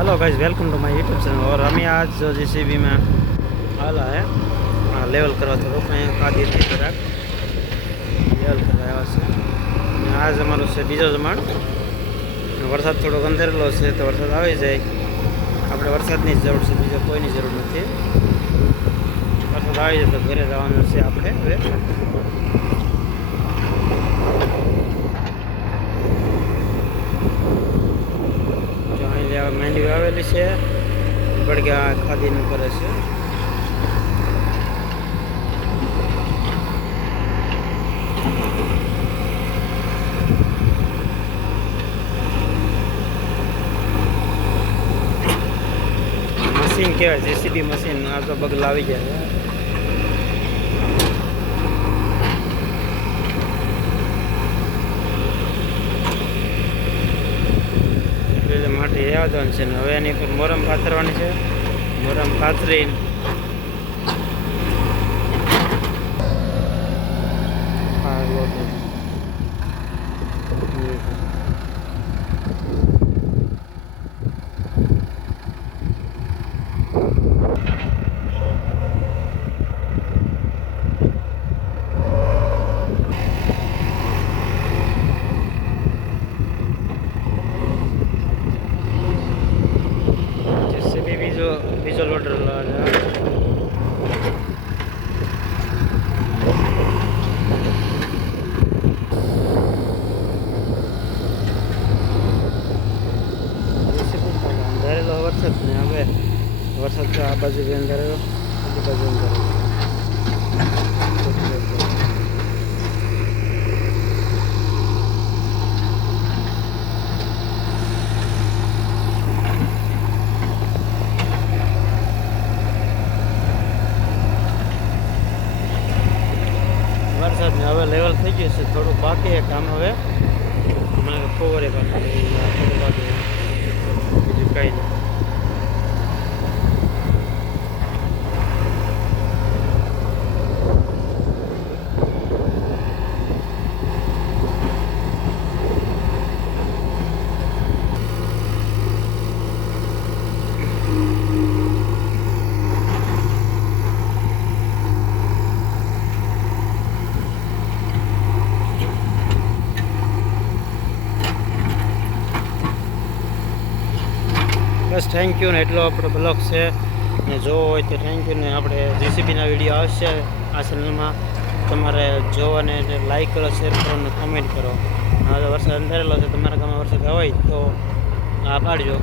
Hello guys, welcome to my YouTube channel. और हमें आज जो जेसीबी में आला है लेवल करवा तो मैं कादी थी तरह लेवल करवाया છે आज અમારો છે બીજો જમાણ। વરસાદ થોડો ગંધેરેલો છે તો વરસાદ આવી જાય, આપણે વરસાદની જ જરૂર છે, બીજો કોઈની જરૂર નથી। વરસાદ આવી જાય તો ઘરે જવાનું છે આપણે હવે। માંડવી આવેલી છે, બળગા ખાદીનું કરે છે। મશીન કહેવાય જેસીબી મશીન। આ તો બગલા આવી ગયા માટી આવવાનું છે ને હવે એની પર મોરમ પાથરવાની છે। મોરમ પાથરી બીજો લોડર અંધારેલો વરસાદ ને હવે વરસાદ તો આ બાજુ બી અંધારેલો, આ બાજુ અંધારેલો। વરસાદ ને હવે લેવલ થઈ ગયું છે, થોડું બાકી છે કામ। હવે મને ખબર બાકી બીજું કઈ નહીં। બસ થેન્ક યુ ને એટલો આપણો બ્લોગ છે ને જોવો હોય તો થેન્ક યુ ને આપણે જેસીબીના વિડીયો આવશે આ ચેનલમાં, તમારે જોવાને લાઈક કરો, શેર કરો ને કમેન્ટ કરો। હવે વરસાદ અંધારેલો છે, તમારા ગામમાં વરસાદ હોય તો આ પાડજો।